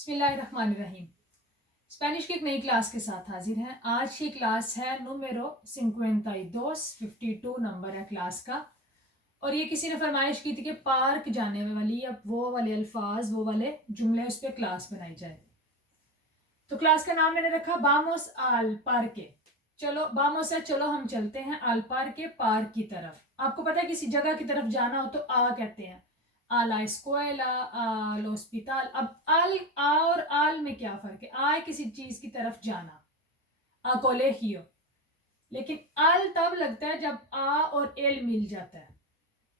बिस्मिल्लाहिर्रहमानिर्रहीम। स्पेनिश की एक नई क्लास के साथ हाजिर हैं। आज की क्लास है número 52, 52 नंबर है क्लास का। और ये किसी ने फरमाइश की थी कि पार्क जाने वाली अब वो वाले अल्फाज, वो वाले जुमले उस पर क्लास बनाई जाए। तो क्लास का नाम मैंने रखा बामोस आल पार्के। चलो बामोस है, चलो हम चलते हैं आल पार्के, पार्क की तरफ। आपको पता है किसी जगह की तरफ जाना हो तो आ कहते हैं, a la escuela, al hospital। अब आ और आल में क्या फर्क है? आ है किसी चीज की तरफ जाना, a colegio। लेकिन आल तब लगता है जब आ और एल मिल जाता है।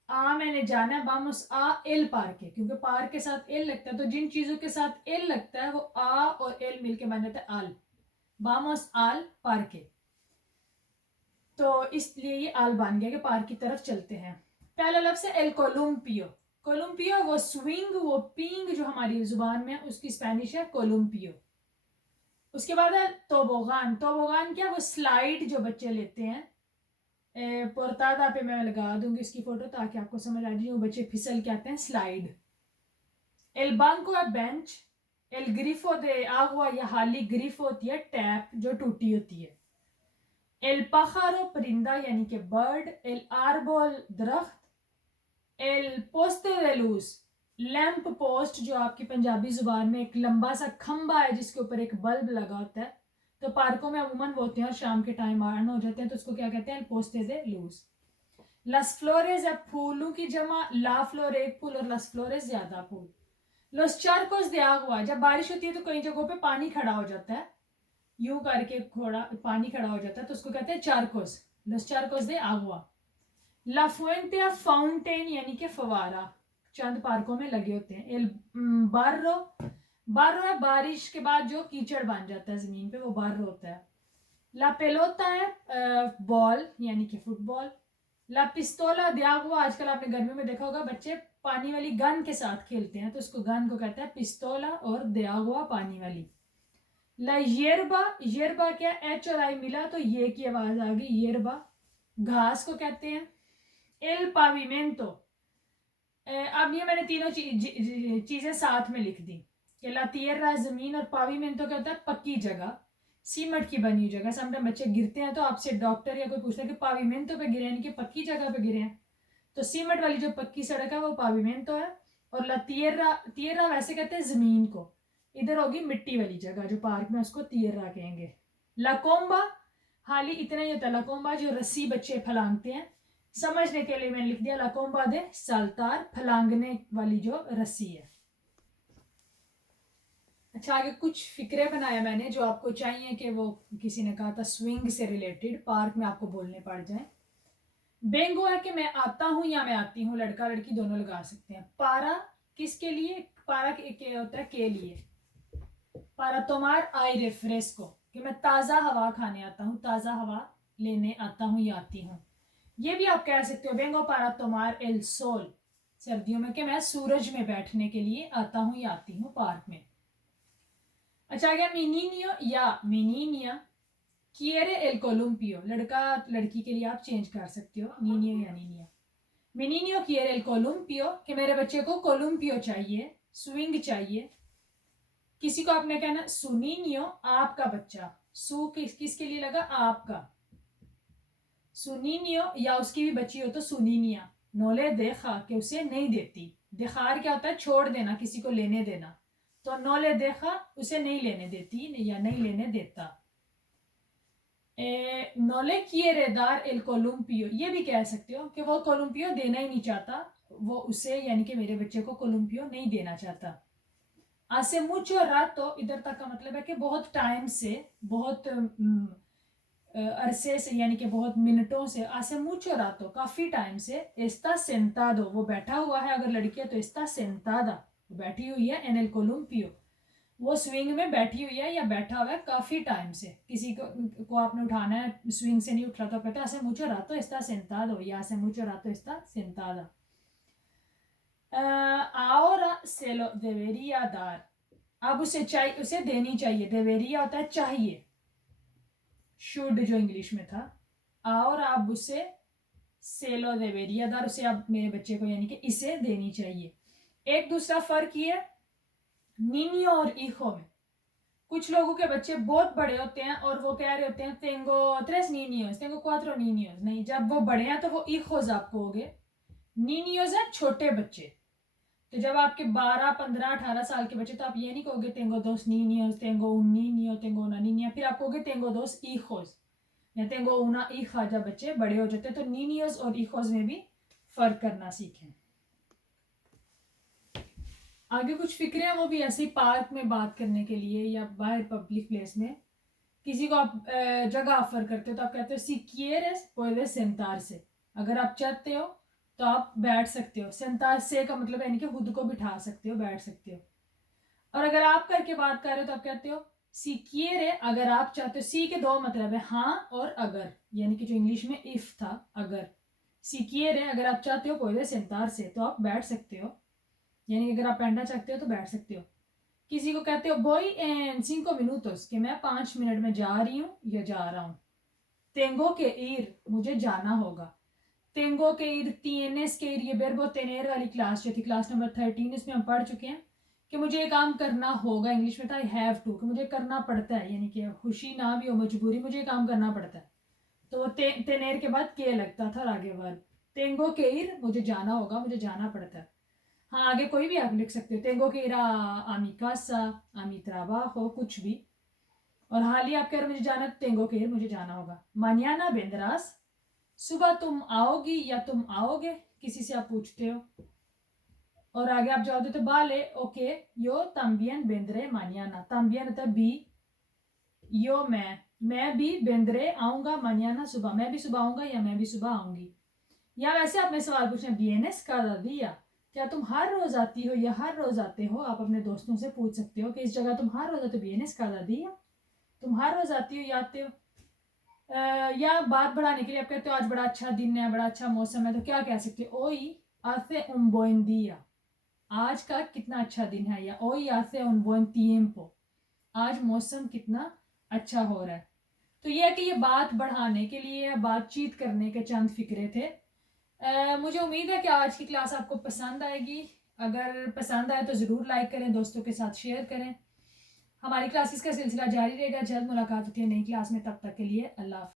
आ मैंने जाना है, बामोस आ एल पार्क है, क्योंकि पार्क के साथ एल लगता है, तो जिन चीजों के साथ एल लगता है वो आ और एल मिलके बन जाता है आल। बामोस आल पार्क है, तो इसलिए ये आल बन गया कि पार्क की तरफ चलते हैं। पहला लफ्ज है एल कोलुम्पियो। कोलुम्पियो वो स्विंग, वो पिंग जो हमारी जुबान में है, उसकी स्पेनिश है कोलुम्पियो। उसके बाद है तोबोगान। तोबोगान क्या? वो स्लाइड जो बच्चे लेते हैं। पोर्तादा पे मैं लगा दूंगी इसकी फोटो ताकि आपको समझ आ जाए, वो बच्चे फिसल के आते हैं, स्लाइड। एल बांको है बेंच। एल ग्रिफो दे आगवा, या हाली ग्रिफ होती है टैप जो टूटी होती है। एल pájaro परिंदा यानी कि बर्ड। एल árbol दरख्त। एल पोस्टे de luz लैंप पोस्ट, जो आपकी पंजाबी जुबान में एक लंबा सा खंबा है जिसके ऊपर एक बल्ब लगा होता है। तो पार्कों में अमूमन वो होते हैं और शाम के टाइम ऑन हो जाते हैं, तो उसको क्या कहते हैं? पोस्टे de luz। लस फ्लोरेज है फूलों की जमा। ला फ्लोर एक फूल और लस फ्लोरेज ज्यादा फूल। लोस चार्कोस दे आगुआ, जब बारिश होती है तो कई जगहों पे पानी खड़ा हो जाता है, यूं करके थोड़ा पानी खड़ा हो जाता है, तो उसको कहते हैं चारकोस। लस चारकोस दे आगुआ। ला फुएंटे फाउंटेन यानी कि फवारा, चंद पार्कों में लगे होते हैं। एल बार्रो, बार्रो है बारिश के बाद जो कीचड़ बन जाता है जमीन पे, वो बार्रो होता है। ला पेलोता है बॉल यानी कि फुटबॉल। ला पिस्तोला दियागुआ, आजकल आपने गर्मी में देखा होगा बच्चे पानी वाली गन के साथ खेलते हैं, तो उसको गन को कहते हैं पिस्तोला, और दियागुआ पानी वाली। ला येरबा, येरबा क्या? एच और आई मिला तो ये की आवाज आ गई, येरबा घास को कहते हैं। एल पाविमेंतो, अब ये मैंने तीनों चीजें साथ में लिख दी कि ला तिएरा जमीन, और पाविमेंतो कहता है पक्की जगह, सीमेंट की बनी हुई जगह। समटाइम बच्चे गिरते हैं तो आपसे डॉक्टर या कोई पूछता है कि पाविमेंतो पे गिरे यानी कि पक्की जगह पे गिरे हैं, तो सीमेंट वाली जो पक्की सड़क है वो पाविमेंतो है। और ला तिएरा, तिएरा वैसे कहते हैं जमीन को, इधर होगी मिट्टी वाली जगह जो पार्क में, उसको तिएरा कहेंगे। लाकोम्बा, हाली इतना ही होता है, लाकोम्बा जो रस्सी बच्चे फलांगते हैं, समझने के लिए मैंने लिख दिया लाकोम्बा दे साल्तार, फलांगने वाली जो रस्सी है। अच्छा, आगे कुछ फिक्रे बनाया मैंने जो आपको चाहिए कि वो, किसी ने कहा था स्विंग से रिलेटेड पार्क में आपको बोलने पड़ जाए। बेंगो है कि मैं आता हूं या मैं आती हूँ, लड़का लड़की दोनों लगा सकते हैं। पारा किसके लिए? पारा के होता है के लिए। पारा तोमार आयरे फ्रेस्को, कि मैं ताज़ा हवा खाने आता हूँ, ताज़ा हवा लेने आता हूँ या आती हूँ। ये भी आप कह सकते हो बेंगो पारा तोमार एल सोल, सर्दियों में, कि मैं सूरज में बैठने के लिए आता हूँ या आती हूँ पार्क में। अच्छा, आ गया मिनीनियो या मिनीनिया। quiere el columpio, लड़का लड़की के लिए आप चेंज कर सकते हो, नीनियो या नीनिया। मिनीनियो quiere el columpio, कि मेरे बच्चे को कोलुम्पियो चाहिए, स्विंग चाहिए। किसी को आपने कहना सुनीनियो, आपका बच्चा। सु किसके लिए लगा? आपका। सुनीनियो, या उसकी भी बच्ची हो तो सुनीनिया। नोले देखा, कि उसे नहीं देती। देखार क्या होता है? छोड़ देना, किसी को लेने देना। तो नोले देखा, उसे नहीं लेने देती या नहीं लेने देता। नोले quiere dar el columpio, ये भी कह सकते हो कि वो कोलुम्पियो देना ही नहीं चाहता, वो उसे यानी कि मेरे बच्चे को कोलुम्पियो नहीं देना चाहता। hace mucho rato, इधर तक का मतलब है कि बहुत टाइम से, बहुत अरसे से, यानी कि बहुत मिनटों से। hace mucho rato काफी टाइम से। está sentado, वो बैठा हुआ है, अगर लड़की है तो está sentada, वो बैठी हुई है। en el columpio, वो स्विंग में बैठी हुई है या बैठा हुआ है काफी टाइम से। किसी को आपने उठाना है, स्विंग से नहीं उठ रहा, तो कहते हैं hace mucho rato está sentado, या hace mucho rato está sentada। ahora se lo debería dar, अब उसे चाहिए, उसे देनी चाहिए। देवेरिया होता है चाहिए, शुड जो इंग्लिश में था। और अब उसे सेलो देवेरिया दार, उसे अब मेरे बच्चे को यानी कि इसे देनी चाहिए। एक दूसरा फर्क ये नीनियो और ईखो में। कुछ लोगों के बच्चे बहुत बड़े होते हैं और वो कह रहे होते हैं तेंगो 3 niños, तेंगो 4 niños। नहीं, जब वो बड़े हैं तो वो ईखोज आपको हो गए। नीनियोज है छोटे बच्चे। तो जब आपके 12, 15, 18 साल के बच्चे, तो आप ये नहीं कहोगे तेंगो 2 niños, तेंगो un niño, तेंगो una niña, फिर आप कहोगे तेंगो 2 hijos या तेंगो una hija। जब बच्चे बड़े हो जाते हैं तो नीनियोज और ईखोज में भी फर्क करना सीखें। आगे कुछ फिक्रे हैं, वो भी ऐसे ही पार्क में बात करने के लिए या बाहर पब्लिक प्लेस में किसी को आप जगह ऑफर करते हो तो आप कहते हो सी quieres puedes sentarse। अगर आप चाहते हो तो आप बैठ सकते हो। sentarse का मतलब यानी कि खुद को बिठा सकते हो, बैठ सकते हो। और अगर आप करके बात कर रहे हो तो आप कहते हो सी quiere, अगर आप चाहते हो। सी के 2 मतलब है, हाँ और अगर, यानी कि जो इंग्लिश में इफ था, अगर। सी quiere, अगर आप चाहते हो puedes sentarse, तो आप बैठ सकते हो, यानी अगर आप बैठना चाहते हो तो बैठ सकते हो। किसी को कहते हो voy en 5 minutos, कि मैं 5 मिनट में जा रही हूँ या जा रहा हूँ। tengo que ir, मुझे जाना होगा। tengo que ir, tienes que ir, ये verbo tener वाली क्लास जो थी, क्लास नंबर 13, इसमें हम पढ़ चुके हैं कि मुझे ये काम करना होगा। इंग्लिश में था आई हैव टू, कि मुझे करना पड़ता है, यानी कि खुशी ना भी हो, मजबूरी, मुझे ये काम करना पड़ता है। तो tener के बाद के लगता था और आगे वर्ब। tengo que ir, मुझे जाना होगा, मुझे जाना पड़ता है। हाँ, आगे कोई भी आप लिख सकते हो, tengo que ir a mi casa, a mi trabajo, कुछ भी। और हाल ही आप कह रहे हो मुझे जाना, tengo que ir, मुझे जाना होगा। mañana vendrás, सुबह तुम आओगी या तुम आओगे, किसी से आप पूछते हो। और आगे आप जवाब देते हो vale, okay, yo también vendré mañana, también होता है भी, yo मैं भी vendré आऊंगा, mañana सुबह, मैं भी सुबह आऊंगा या मैं भी सुबह आऊंगी। या वैसे आप में सवाल पूछना, vienes cada día, क्या तुम हर रोज आती हो या हर रोज आते हो। आप अपने दोस्तों से पूछ सकते हो कि इस जगह तुम हर रोज आते हो, vienes cada día, तुम हर रोज आती हो या आते हो। या बात बढ़ाने के लिए आप कहते हो आज बड़ा अच्छा दिन है, बड़ा अच्छा मौसम है, तो क्या कह सकते हो, hoy hace un buen día, आज का कितना अच्छा दिन है। या hoy hace un buen tiempo, आज मौसम कितना अच्छा हो रहा है। तो यह है कि ये बात बढ़ाने के लिए, बातचीत करने के चंद फिक्रे थे। मुझे उम्मीद है कि आज की क्लास आपको पसंद आएगी। अगर पसंद आए तो ज़रूर लाइक करें, दोस्तों के साथ शेयर करें। हमारी क्लासेस का सिलसिला जारी रहेगा, जल्द मुलाकात होती है नई क्लास में, तब तक के लिए अल्लाह हाफ़िज़।